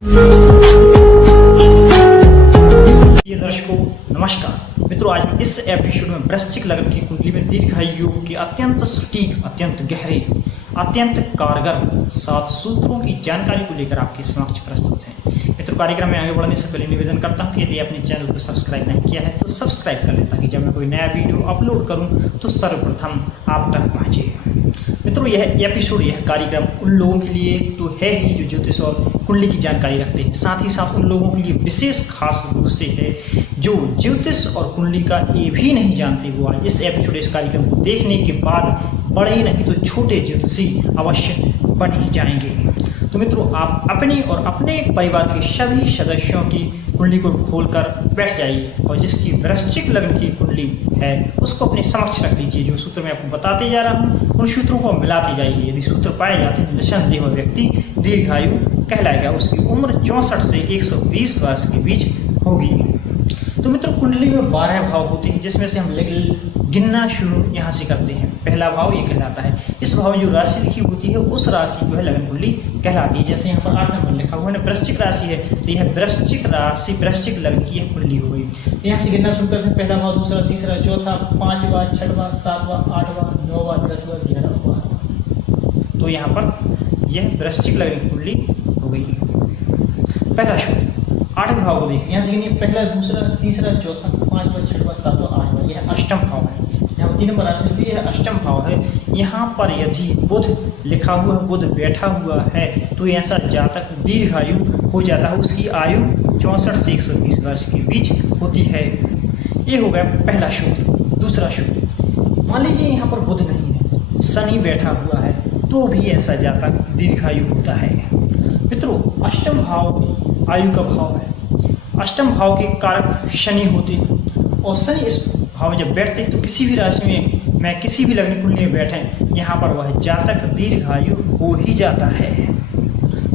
ये दर्शकों नमस्कार मित्रों, आज इस एपिसोड में वृश्चिक लग्न की कुंडली में दीर्घायु योग के अत्यंत सटीक, अत्यंत गहरे, अत्यंत कारगर 7 सूत्रों की जानकारी को लेकर आपके समक्ष प्रस्तुत हैं। मित्रों, कार्यक्रम में आगे बढ़ने से पहले निवेदन करता हूं कि यदि आपने चैनल को सब्सक्राइब नहीं किया है तो सब्सक्राइब कर लें, ताकि जब मैं कोई नया वीडियो अपलोड करूं तो सर्वप्रथम आप तक पहुंचे। मित्रों, यह एपिसोड, यह कार्यक्रम उन लोगों के लिए तो है ही जो ज्योतिष और कुंडली की जानकारी रखते हैं, साथ ही साथ उन लोगों के लिए विशेष खास रूप से है जो ज्योतिष और कुंडली का ए भी नहीं जानते। वो आज इस एपिसोड, इस कार्यक्रम को देखने के बाद बड़े ही नहीं तो छोटे ज्योतिषी अवश्य बन ही जाएंगे। तो मित्रों, आप अपनी और अपने परिवार के सभी सदस्यों की कुंडली को खोलकर बैठ जाइए और जिसकी वृश्चिक लग्न की कुंडली है उसको अपने समक्ष रख लीजिए। जो सूत्र मैं आपको बताते जा रहा हूँ उन सूत्रों को मिलाते जाइए। यदि सूत्र पाए जाते हैं निस्संदेह वह व्यक्ति दीर्घायु कहलाएगा। उसकी उम्र 64 से 120 वर्ष के बीच होगी। तो मित्रों, कुंडली में 12 भाव होते हैं, जिसमें से हम गिनना शुरू यहाँ से करते हैं। पहला भाव ये कहलाता है, इस भाव में जो राशि लिखी होती है उस राशि जो है लग्न कुंडली कहलाती है। जैसे यहाँ पर 8 नंबर लिखा हुआ है, वृश्चिक राशि है, तो यह वृश्चिक राशि, वृश्चिक लग्न की यह कुंडली हो गई। तो यहाँ से गिनना शुरू करते हैं। पहला भाव, दूसरा, तीसरा, चौथा, 5वां, 6वां, 7वां, 8वां, 9वां, 10वां, 11वां, 12वां। तो यहाँ पर यह वृश्चिक लग्न की कुंडली हो गई। पहला सूत्र 8वें भाव को देखिए। यहाँ से गिनिए, पहला, दूसरा, तीसरा, चौथा, 5वां, 6वां, 7वां, 8वां, यह अष्टम भाव है। यहाँ पर 3 नंबर राशि होती है, यह अष्टम भाव है। यहाँ पर यदि बुध लिखा हुआ है, बुध बैठा हुआ है, तो ऐसा जातक दीर्घायु हो जाता है। उसकी आयु 64 से 120 वर्ष के बीच होती है। ये हो गया पहला सूत्र। दूसरा सूत्र, मान लीजिए यहाँ पर बुध नहीं है, शनि बैठा हुआ है, तो भी ऐसा जातक दीर्घायु होता है। मित्रों, अष्टम भाव आयु का भाव है। अष्टम भाव के कारक शनि होते हैं और शनि इस भाव में जब बैठते हैं तो किसी भी राशि में, मैं किसी भी लग्न कुंडली में बैठे, यहाँ पर वह जातक दीर्घायु हो ही जाता है।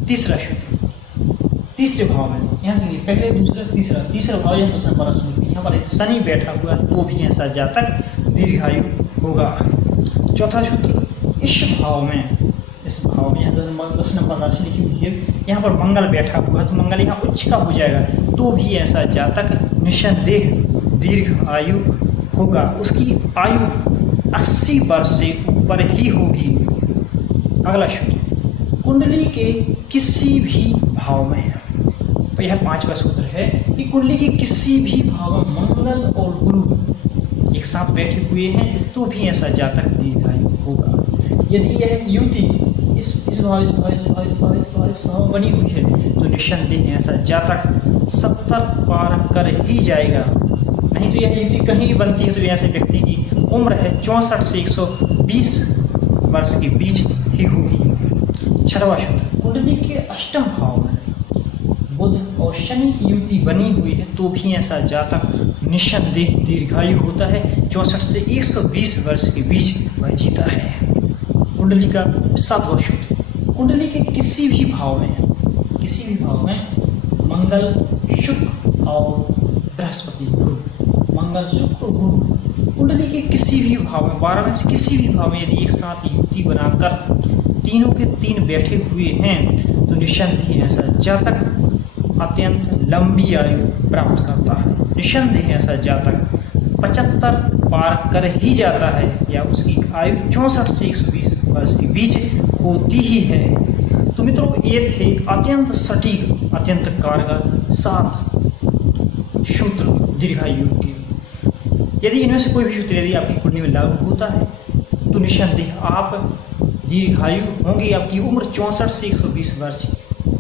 तीसरा सूत्र, तीसरे भाव में, यहाँ से पहले, दूसरा, तीसरा भाव यहाँ यहाँ पर शनि बैठा हुआ तो भी ऐसा जातक दीर्घायु होगा। चौथा सूत्र, इस भाव में यहाँ 10 नंबर राशि लिखी हुई है, यहाँ पर मंगल बैठा हुआ है, तो मंगल यहाँ उच्च का हो जाएगा, तो भी ऐसा जातक निस्संदेह दीर्घ आयु होगा। उसकी आयु 80 वर्ष से ऊपर ही होगी। अगला सूत्र, कुंडली के किसी भी भाव में, तो यह 5वां सूत्र है कि कुंडली के किसी भी भाव में मंगल और गुरु एक साथ बैठे हुए हैं तो भी ऐसा जातक दीर्घायु होगा। यदि यह युति इस भाव बनी हुई है तो निस्संदेह ऐसा जातक 70 पार कर ही जाएगा। नहीं तो यह युति कहीं बनती है तो ऐसे व्यक्ति की उम्र है 64 से 120 वर्ष के बीच ही होगी। 6वां सूत्र, कुंडली के अष्टम भाव में बुध और शनि की युति बनी हुई है तो भी ऐसा जातक निस्संदेह दीर्घायु होता है। 64 से 120 वर्ष के बीच वह जीता है। कुंडली का 7वां सूत्र, कुंडली के किसी भी भाव में मंगल, शुक्र और बृहस्पति, गुरु, मंगल, शुक्र, गुरु, कुंडली के किसी भी भाव में, 12 में से किसी भी भाव में यदि एक साथ युति बनाकर तीनों के तीन बैठे हुए हैं तो निस्संदेह ऐसा जातक अत्यंत लंबी आयु प्राप्त करता है। निस्संदेह ऐसा जातक 75 पार कर ही जाता है, या उसकी आयु 64 से 120 वर्ष के बीच होती ही है। तो मित्रों, ये थे अत्यंत सटीक, अत्यंत कारगर 7 सूत्र दीर्घायु के। यदि इनमें से कोई भी सूत्र यदि आपकी कुंडली में लागू होता है तो निस्संदेह आप दीर्घायु होंगे। आपकी उम्र 64 से 120 वर्ष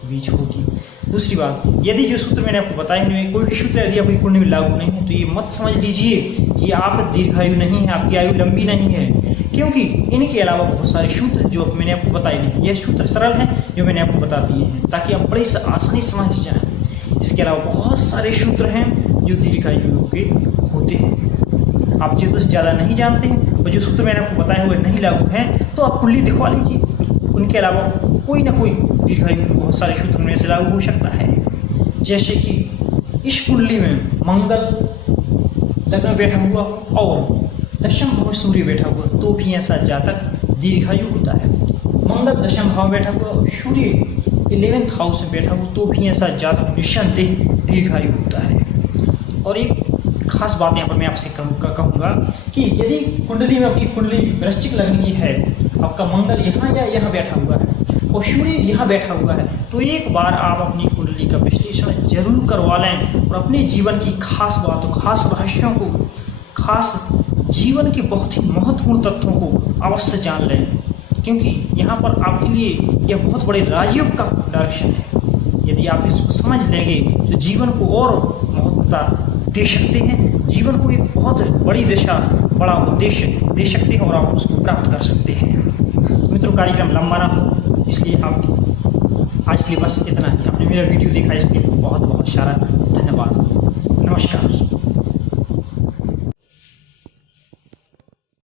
बीच होगी। दूसरी बात, यदि जो सूत्र मैंने आपको बताए इनमें कोई भी सूत्र यदि आपकी कुंडली में लागू नहीं है तो ये मत समझ लीजिए कि आप दीर्घायु नहीं है, आपकी आयु लंबी नहीं है, क्योंकि इनके अलावा बहुत सारे सूत्र जो मैंने आपको बताए नहीं। यह सूत्र सरल हैं जो मैंने आपको बता दिए हैं ताकि आप बड़ी आसानी समझ जाएं। इसके अलावा बहुत सारे सूत्र हैं जो दीर्घायु के होते हैं। आप जो ज़्यादा नहीं जानते हैं और जो सूत्र मैंने आपको बताए हुए नहीं लागू हैं तो आप कुंडली दिखवा लीजिए। उनके अलावा कोई ना कोई दीर्घायु के बहुत सारे सूत्र में से लागू हो सकता है। जैसे कि इस कुंडली में मंगल लग्न में बैठा हुआ और दशम भाव में सूर्य बैठा हुआ तो भी ऐसा जातक दीर्घायु होता है। मंगल दशम भाव में बैठा हुआ, सूर्य 11th हाउस में बैठा हो तो भी ऐसा जातक निस्संदेह दीर्घायु होता है। और एक खास बात यहाँ पर मैं आपसे कहूँगा कि यदि कुंडली में आपकी कुंडली वृश्चिक लग्न की है, आपका मंगल यहाँ या यहाँ बैठा हुआ है और सूर्य यहाँ बैठा हुआ है, तो एक बार आप अपनी कुंडली का विश्लेषण जरूर करवा लें और अपने जीवन की खास बातों, खास रहस्यों को, खास जीवन के बहुत ही महत्वपूर्ण तथ्यों को अवश्य जान लें, क्योंकि यहाँ पर आपके लिए यह बहुत बड़े राजयोग का डायरेक्शन है। यदि आप इसको समझ लेंगे तो जीवन को और महत्वता दे सकते हैं, जीवन को एक बहुत बड़ी दिशा, बड़ा उद्देश्य दे सकते हैं और आप उसको प्राप्त कर सकते हैं। मित्रों, कार्यक्रम लंबा ना हो इसलिए आप आज के लिए बस इतना ही। आपने मेरा वीडियो देखा इसके लिए बहुत बहुत सारा धन्यवाद। नमस्कार।